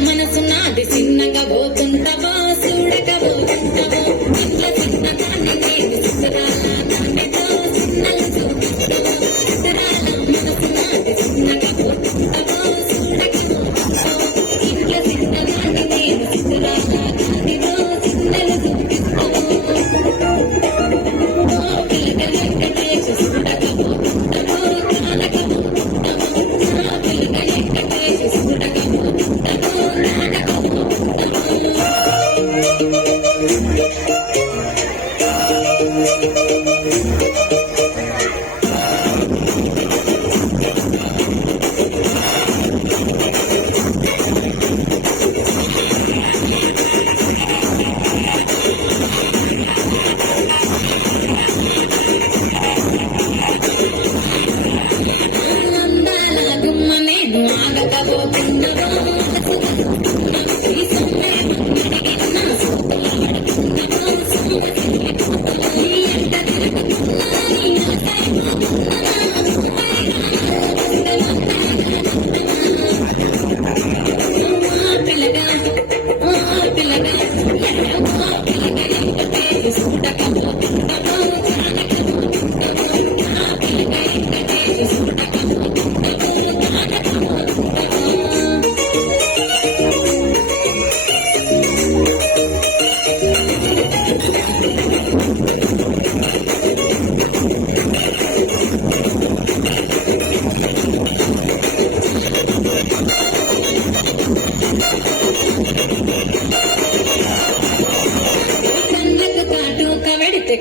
మనసున్నది చిన్నగా పోతుంటావో చూడకపోతుంటావో ఇంట్లో చిన్న దాన్ని నేను చిత్రాల దానితో చిన్నలు చూపిస్తావో చిత్రాల మనసున్నది చిన్నగా పోతుంటావో చూడకపోతుంటావో ఇంట్లో చిన్న దాన్ని నేను చిత్రాల దానితో చిన్నలు చూపిస్తావో పిల్లగా ఎక్కడేసి చూడకపోతుంటావో కాలకపోతుంటావో పిల్లగా ఎక్కడేసి చూడకపోతుంటావో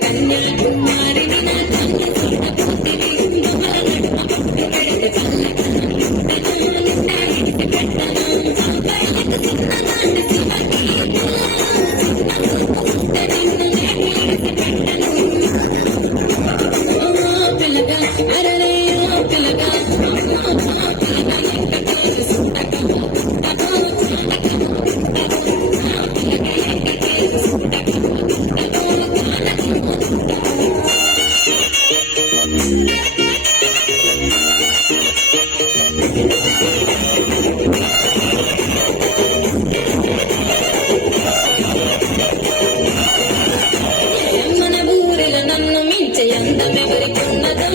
కన్యాకుమారిని నా కన్ను చూడపోతివి మమల నడుమ పట్టు పెడితే పల్లె పెట్టను బాబాయిలకు చిన్నదాన్ని శివకి పిల్లగా అరలే పిల్లగా పిల్లగా ఎక్కడేసి చూడకపోతుంటావో పిల్లగా ఎక్కడేసి చూడకపోతుంటావో మన ఊరిలో నన్ను మించే అందమెవరికున్నదో